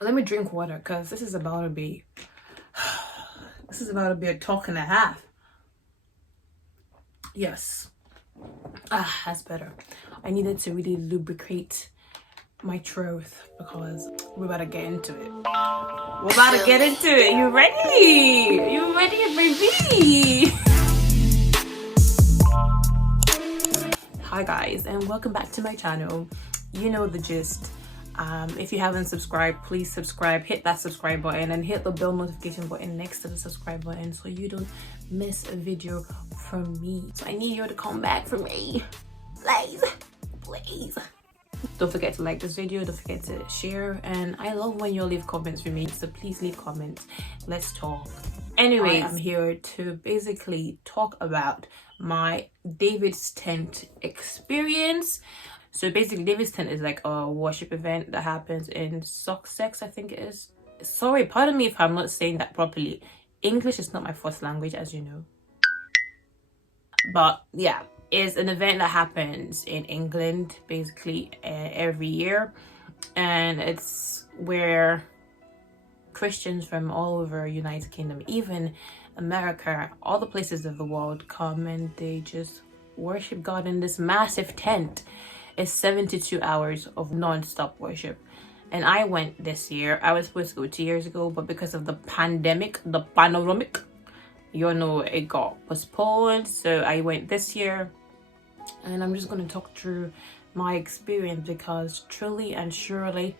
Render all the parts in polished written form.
Let me drink water because this is about to be a talk and a half. Yes. That's better. I needed to really lubricate my throat because we're about to get into it. We're about to get into it. You ready? You ready, baby? Hi guys, and welcome back to my channel. You know the gist. If you haven't subscribed, please subscribe. Hit that subscribe button and hit the bell notification button next to the subscribe button so you don't miss a video from me. So I need you to come back for me, please. Don't forget to like this video, don't forget to share, and I love when you leave comments for me, so please leave comments. Let's talk. Anyways, I'm here to basically talk about my David's Tent experience. So basically, David's Tent is like a worship event that happens in Sussex, I think it is. Sorry, pardon me if I'm not saying that properly. English is not my first language, as you know. But yeah, it's an event that happens in England, basically every year. And it's where Christians from all over United Kingdom, even America, all the places of the world come and they just worship God in this massive tent. It's 72 hours of non-stop worship. And I went this year. I was supposed to go 2 years ago, but because of the pandemic, you know, it got postponed. So I went this year, and I'm just going to talk through my experience because truly and surely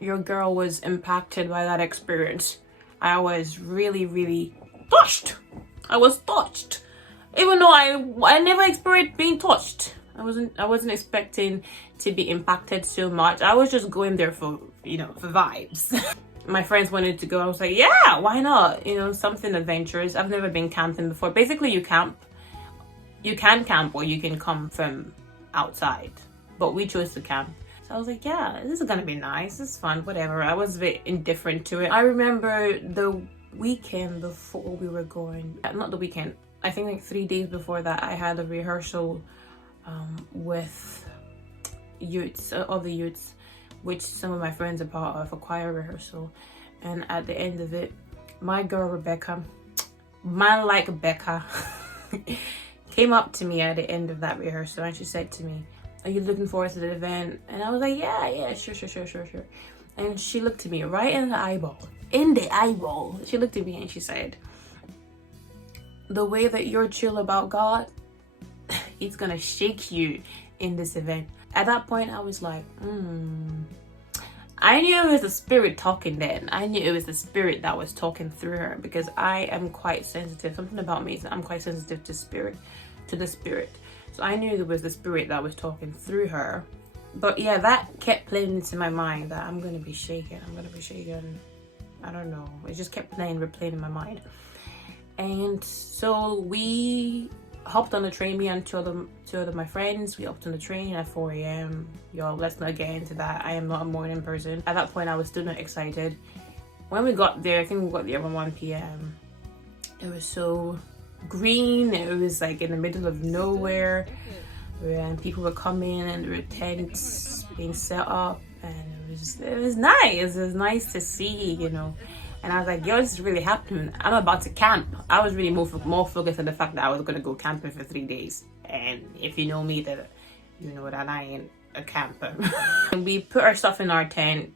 your girl was impacted by that experience. I was really touched. I was touched, even though I never experienced being touched. I wasn't expecting to be impacted so much. I was just going there for, for vibes. My friends wanted to go. I was like, yeah, why not? Something adventurous. I've never been camping before. Basically, you can camp or you can come from outside, but we chose to camp. So I was like, yeah, this is gonna be nice. This is fun, whatever. I was a bit indifferent to it. I remember the weekend before we were going, not the weekend, I think like 3 days before that, I had a rehearsal with other youths, which some of my friends are part of, a choir rehearsal. And at the end of it, my girl Rebecca, man like Becca, came up to me at the end of that rehearsal and she said to me, are you looking forward to the event? And I was like, yeah, sure. And she looked at me right in the eyeball. She looked at me and she said, the way that you're chill about God, it's gonna shake you in this event. At that point, I was like, I knew it was the spirit talking then. I knew it was the spirit that was talking through her because I am quite sensitive. Something about me is I'm quite sensitive to the spirit. So I knew it was the spirit that was talking through her. But yeah, that kept playing into my mind that I'm gonna be shaken. I don't know. It just kept replaying in my mind. And so we hopped on the train, me and two of my friends. We hopped on the train at 4 a.m. Y'all, let's not get into that. I am not a morning person. At that point, I was still not excited. When we got there, I think we got there around 1 p.m. It was so green. It was like in the middle of nowhere. And people were coming and there were tents being set up. And it was nice. It was nice to see, And I was like, yo, this is really happening. I'm about to camp. I was really more focused on the fact that I was going to go camping for 3 days. And if you know me, that you know that I ain't a camper. And we put our stuff in our tent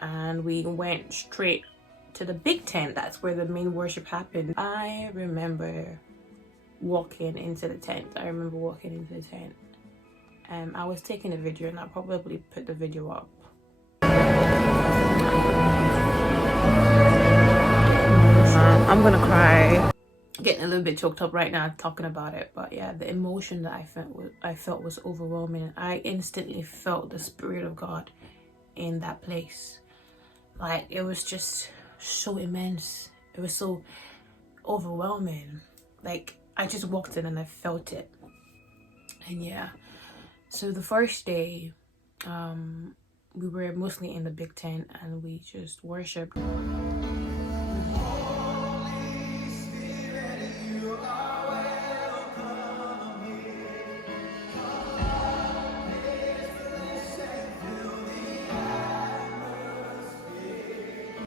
and we went straight to the big tent. That's where the main worship happened. I remember walking into the tent. I was taking a video and I'll probably put the video up. I'm gonna cry. Getting a little bit choked up right now talking about it, but yeah, the emotion that I felt was overwhelming. I instantly felt the Spirit of God in that place. Like, it was just so immense. It was so overwhelming. Like, I just walked in and I felt it. And yeah, so the first day, we were mostly in the big tent and we just worshipped.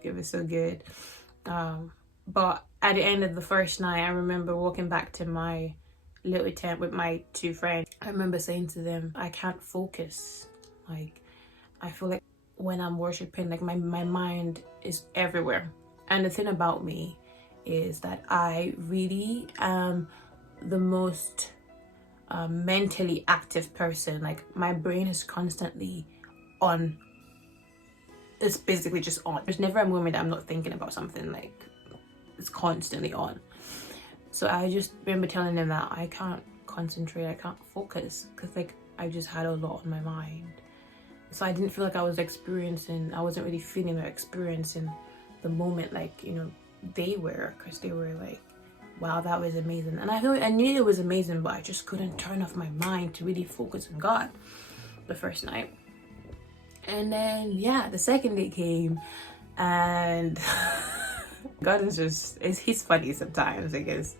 It was so good. But at the end of the first night, I remember walking back to my little tent with my two friends. I remember saying to them, I can't focus. Like, I feel like when I'm worshiping, like my mind is everywhere. And the thing about me is that I really am the most mentally active person. Like, my brain is constantly on. It's basically just on. There's never a moment that I'm not thinking about something. Like, it's constantly on. So I just remember telling them that I can't concentrate, I can't focus, because like I just had a lot on my mind. So I didn't feel like I wasn't really feeling or experiencing the moment like, you know, they were, because they were like, wow, that was amazing. And I knew it was amazing, but I just couldn't turn off my mind to really focus on God the first night. And then, yeah, the second day came, and God he's funny sometimes, because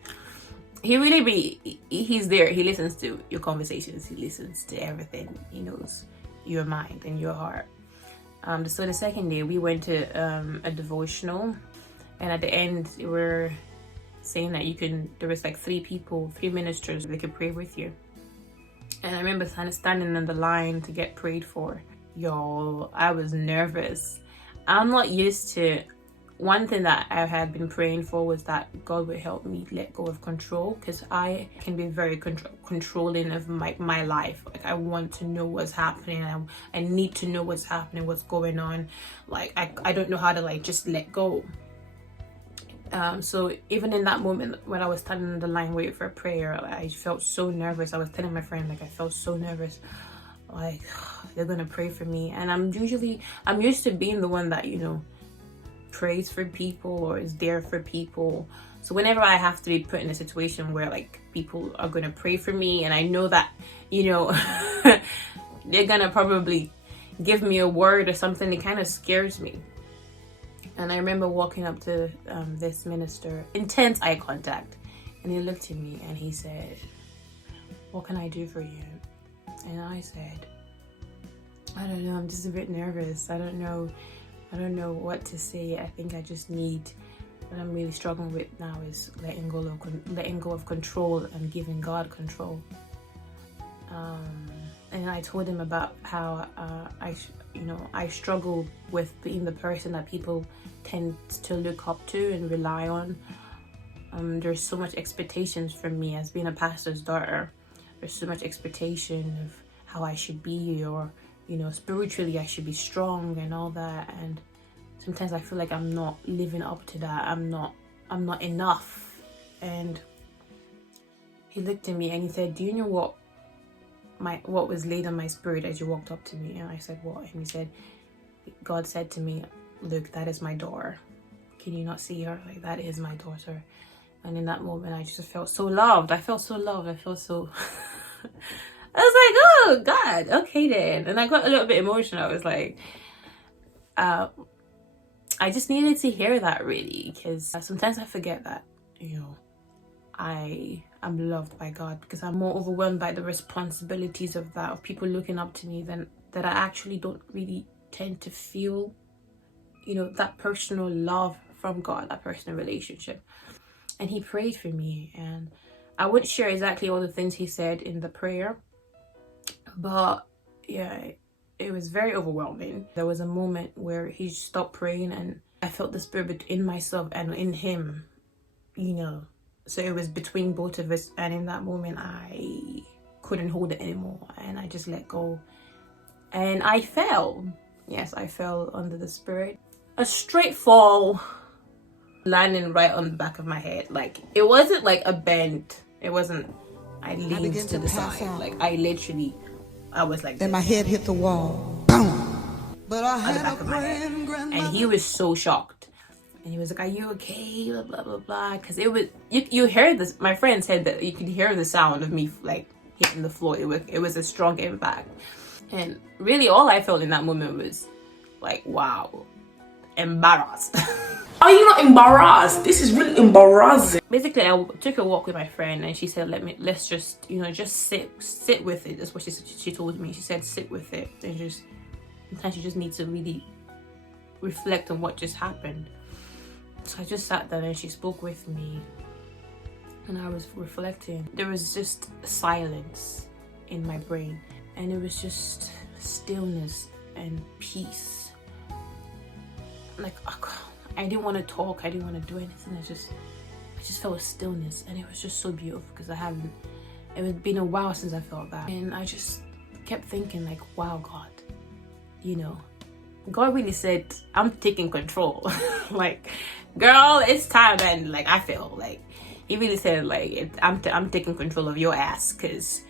he's there. He listens to your conversations. He listens to everything. He knows your mind and your heart. So the second day we went to a devotional, and at the end they were saying that there was like three ministers, they could pray with you. And I remember standing in the line to get prayed for. Y'all, I was nervous. I'm not used to. One thing that I had been praying for was that God would help me let go of control, because I can be very controlling of my life. Like, I want to know what's happening. I need to know what's happening, what's going on. Like, I don't know how to like just let go. So even in that moment when I was standing in the line waiting for a prayer, I felt so nervous. I was telling my friend, like, I felt so nervous. Like, they're gonna pray for me. And I'm used to being the one that, you know, prays for people or is there for people. So whenever I have to be put in a situation where like people are gonna pray for me, and I know that, you know, they're gonna probably give me a word or something, it kind of scares me. And I remember walking up to this minister, intense eye contact, and he looked at me and he said, "What can I do for you?" And I said, "I don't know, I'm just a bit nervous. I don't know what to say. I think I just need, what I'm really struggling with now is letting go of control and giving God control." And I told him about how I struggle with being the person that people tend to look up to and rely on. There's so much expectations from me as being a pastor's daughter. There's so much expectation of how I should be, or, you know, spiritually I should be strong and all that. And sometimes I feel like I'm not living up to that. I'm not enough. And he looked at me and he said, "Do you know what was laid on my spirit as you walked up to me?" And I said, "What?" And he said, "God said to me, look, that is my daughter. Can you not see her? Like, that is my daughter." And in that moment, I just felt so loved. I felt so loved. I felt so... I was like, oh, God, okay then. And I got a little bit emotional. I was like, I just needed to hear that, really, because sometimes I forget that, you know, I am loved by God, because I'm more overwhelmed by the responsibilities of that, of people looking up to me, than that I actually don't really tend to feel, you know, that personal love from God, that personal relationship. And he prayed for me, and I wouldn't share exactly all the things he said in the prayer, but yeah, it was very overwhelming. There was a moment where he stopped praying, and I felt the spirit in myself and in him, you know. So it was between both of us, and in that moment I couldn't hold it anymore, and I just let go. And I fell. Yes, I fell under the spirit. A straight fall, landing right on the back of my head. Like, it wasn't like a bend. It wasn't, I leaned to the side. Like, I was like then this. My head hit the wall. Boom. But I had on the back of my head. And he was so shocked. And he was like, "Are you okay?" Blah, blah, blah, blah. Because it was, you heard this, my friend said that you could hear the sound of me like hitting the floor. It was a strong impact. And really all I felt in that moment was like, wow, embarrassed. Are you not embarrassed? This is really embarrassing. Basically, I took a walk with my friend, and she said, let's just, you know, just sit with it. That's what she told me. She said, sit with it. And sometimes you just need to really reflect on what just happened. So I just sat there and she spoke with me, and I was reflecting. There was just silence in my brain, and it was just stillness and peace. Like, I didn't want to talk, I didn't want to do anything. I just felt a stillness, and it was just so beautiful, because it had been a while since I felt that. And I just kept thinking, like, wow, God, you know, God really said, I'm taking control. Like, girl, it's time. And like, I feel like he really said, like, I'm taking control of your ass, because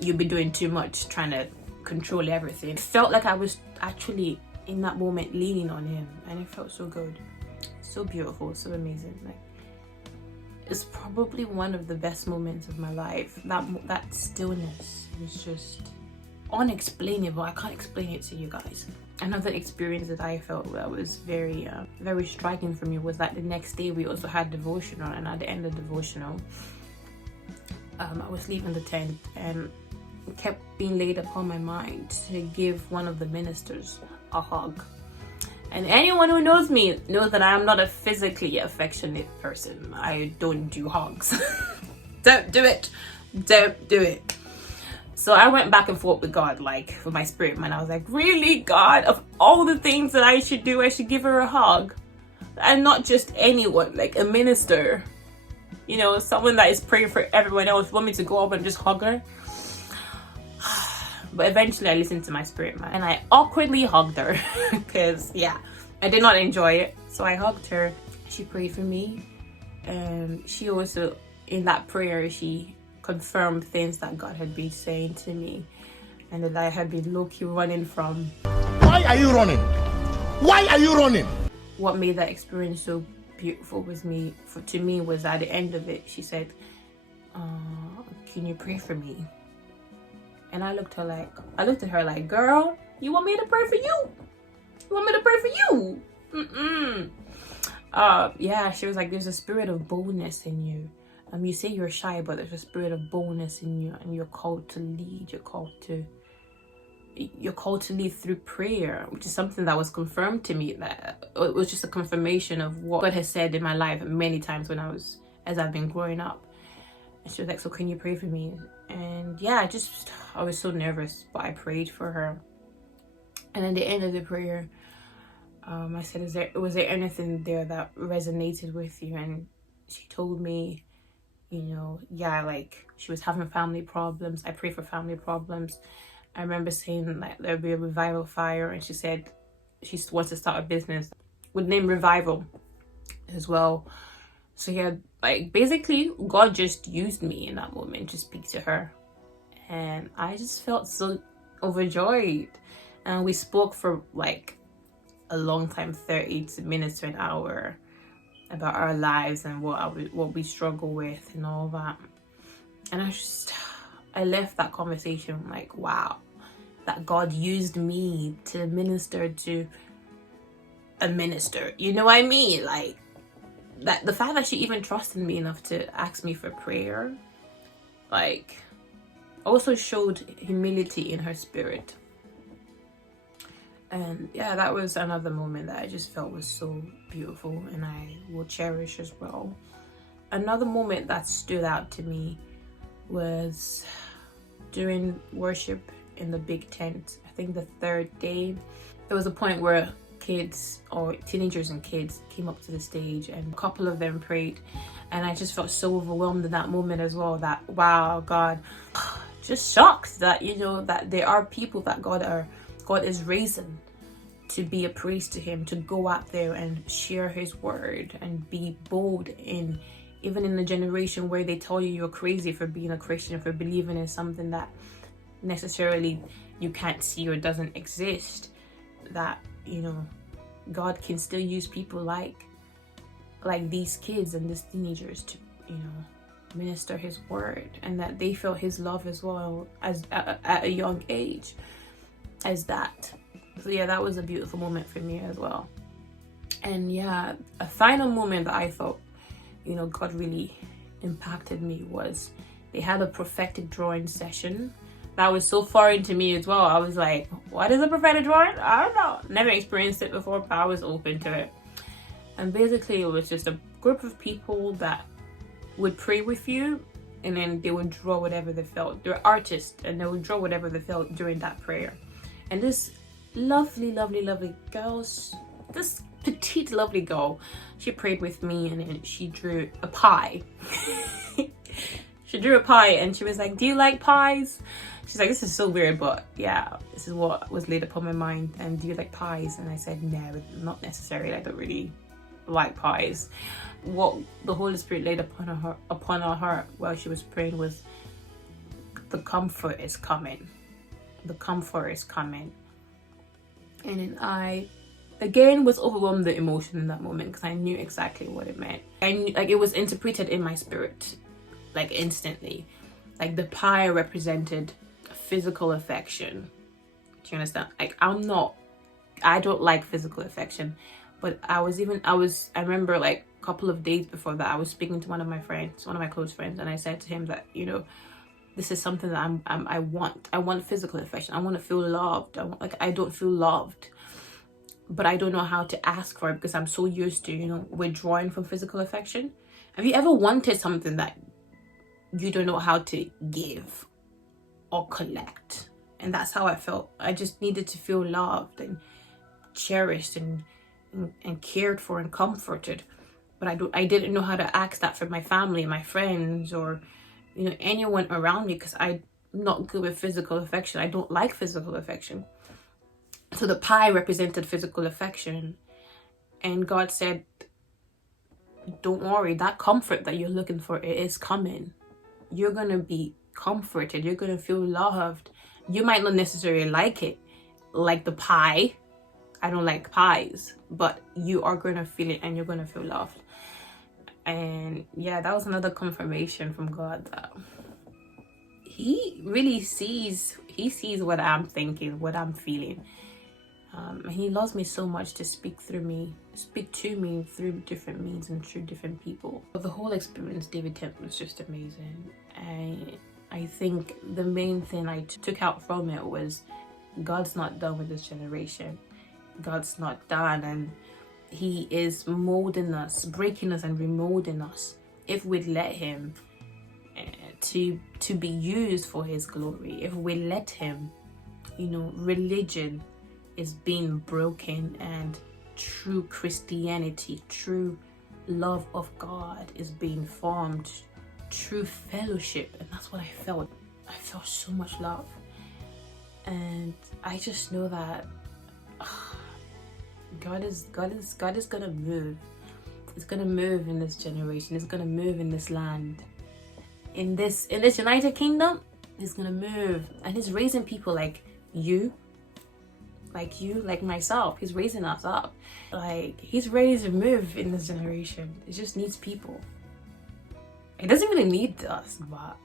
you've been doing too much trying to control everything. It felt like I was actually in that moment leaning on him, and it felt so good, so beautiful, so amazing. Like, it's probably one of the best moments of my life. That stillness was just unexplainable. I can't explain it to you guys. Another experience that I felt that was very very striking for me was that the next day we also had devotional, and at the end of devotional, I was leaving the tent, and it kept being laid upon my mind to give one of the ministers a hug. And anyone who knows me knows that I'm not a physically affectionate person. I don't do hugs. Don't do it. Don't do it. So I went back and forth with God, like, for my spirit man. I was like, really, God, of all the things that I should do, I should give her a hug. And not just anyone, like a minister. You know, someone that is praying for everyone else. Want me to go up and just hug her? But eventually I listened to my spirit man, and I awkwardly hugged her, because yeah, I did not enjoy it. So I hugged her. She prayed for me, and she also, in that prayer, she confirmed things that God had been saying to me, and that I had been low-key running from. Why are you running? Why are you running? What made that experience so beautiful to me was at the end of it, she said, can you pray for me? And I looked at her like, girl, you want me to pray for you? You want me to pray for you? Yeah, she was like, there's a spirit of boldness in you. You say you're shy, but there's a spirit of boldness in you, and you're called to lead. You're called to lead through prayer, which is something that was confirmed to me. That it was just a confirmation of what God has said in my life many times as I've been growing up. And she was like, so can you pray for me? And yeah, I was so nervous, but I prayed for her. And at the end of the prayer, I said, was there anything there that resonated with you? And she told me, you know, yeah, like, she was having family problems. I pray for family problems. I remember saying, like, there'll be a revival fire, and she said she wants to start a business with name Revival as well. So yeah, like, basically God just used me in that moment to speak to her, and I just felt so overjoyed. And we spoke for like a long time, 30 minutes to an hour, about our lives and what we struggle with and all that. And I left that conversation like, wow, that God used me to minister to a minister. You know what I mean? Like, that the fact that she even trusted me enough to ask me for prayer, like, also showed humility in her spirit. And yeah, that was another moment that I just felt was so beautiful, and I will cherish as well. Another moment that stood out to me was during worship in the big tent. I think the third day, there was a point where kids, or teenagers and kids, came up to the stage, and a couple of them prayed, and I just felt so overwhelmed in that moment as well, that wow, God, just shocked that, you know, that there are people that God is raising to be a priest to him, to go out there and share his word and be bold even in a generation where they tell you you're crazy for being a Christian, for believing in something that necessarily you can't see or doesn't exist. That, you know, God can still use people like these kids and these teenagers to, you know, minister his word, and that they felt his love as well as at a young age as that. So yeah, that was a beautiful moment for me as well. And yeah, a final moment that I thought, you know, God really impacted me was they had a prophetic drawing session that was so foreign to me as well. I was like, what is a prophetic drawing? I don't know. Never experienced it before, but I was open to it. And basically, it was just a group of people that would pray with you, and then they would draw whatever they felt. They're artists, and they would draw whatever they felt during that prayer. And this lovely, lovely, lovely girl, this petite, lovely girl, she prayed with me, and then she drew a pie. She drew a pie, and she was like, do you like pies? She's like, this is so weird, but yeah, this is what was laid upon my mind. And do you like pies? And I said, no, not necessarily. I don't really like pies. What the Holy Spirit laid upon her heart while she was praying was, the comfort is coming. The comfort is coming. And then I again was overwhelmed with emotion in that moment, because I knew exactly what it meant. And like, it was interpreted in my spirit, like instantly. Like, the pie represented physical affection. Do you understand? Like, I don't like physical affection, but I remember like a couple of days before that, I was speaking to one of my close friends, and I said to him that, you know, this is something that I want physical affection. I want to feel loved. I don't feel loved, but I don't know how to ask for it, because I'm so used to, you know, withdrawing from physical affection. Have you ever wanted something that you don't know how to give or collect? And that's how I felt. I just needed to feel loved and cherished and cared for and comforted, but I didn't know how to ask that for my family, my friends, or, you know, anyone around me, because I'm not good with physical affection. I don't like physical affection. So the pie represented physical affection, and God said, don't worry, that comfort that you're looking for, it is coming. You're gonna be comforted. You're gonna feel loved. You might not necessarily like it, like the pie. I don't like pies, but you are gonna feel it, and you're gonna feel loved. And yeah, that was another confirmation from God that he really sees what I'm thinking, what I'm feeling. And he loves me so much to speak to me through different means and through different people. But the whole experience, David Kemp, was just amazing. And I think the main thing I took out from it was, God's not done with this generation. God's not done, and he is molding us, breaking us and remolding us, if we'd let him, to be used for his glory. If we let him, you know, religion is being broken, and true Christianity, true love of God is being formed, true fellowship. And that's what I felt. I felt so much love, and I just know that God is gonna move. It's gonna move in this generation. It's gonna move in this land, in this United Kingdom. He's gonna move, and he's raising people like you, like myself. He's raising us up. Like, he's ready to move in this generation. It just needs people. It doesn't really need us, but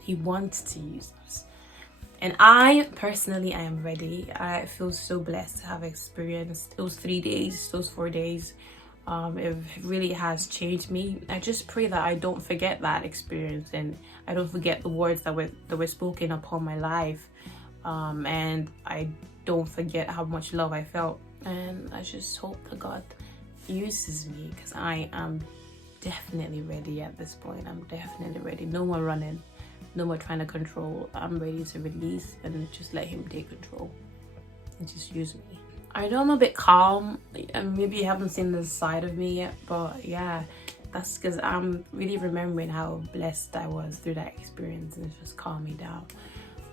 he wants to use us. And I personally, I am ready. I feel so blessed to have experienced those 3 days, those 4 days. It really has changed me. I just pray that I don't forget that experience, and I don't forget the words that were spoken upon my life. And I don't forget how much love I felt. And I just hope that God uses me, because I am definitely ready at this point. I'm definitely ready. No more running. No more trying to control. I'm ready to release and just let him take control and just use me. I know I'm a bit calm, and maybe you haven't seen this side of me yet, but yeah, that's because I'm really remembering how blessed I was through that experience, and it's just calmed me down.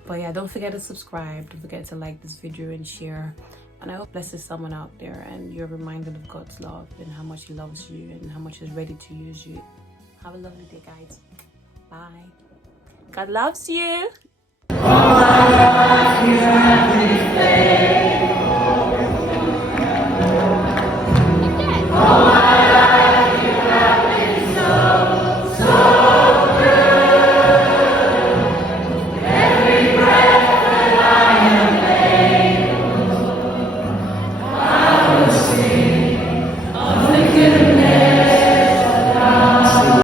But yeah, don't forget to subscribe, don't forget to like this video and share, and I hope blesses someone out there and you're reminded of God's love and how much he loves you and how much he's ready to use you. Have a lovely day, guys. Bye. God loves you.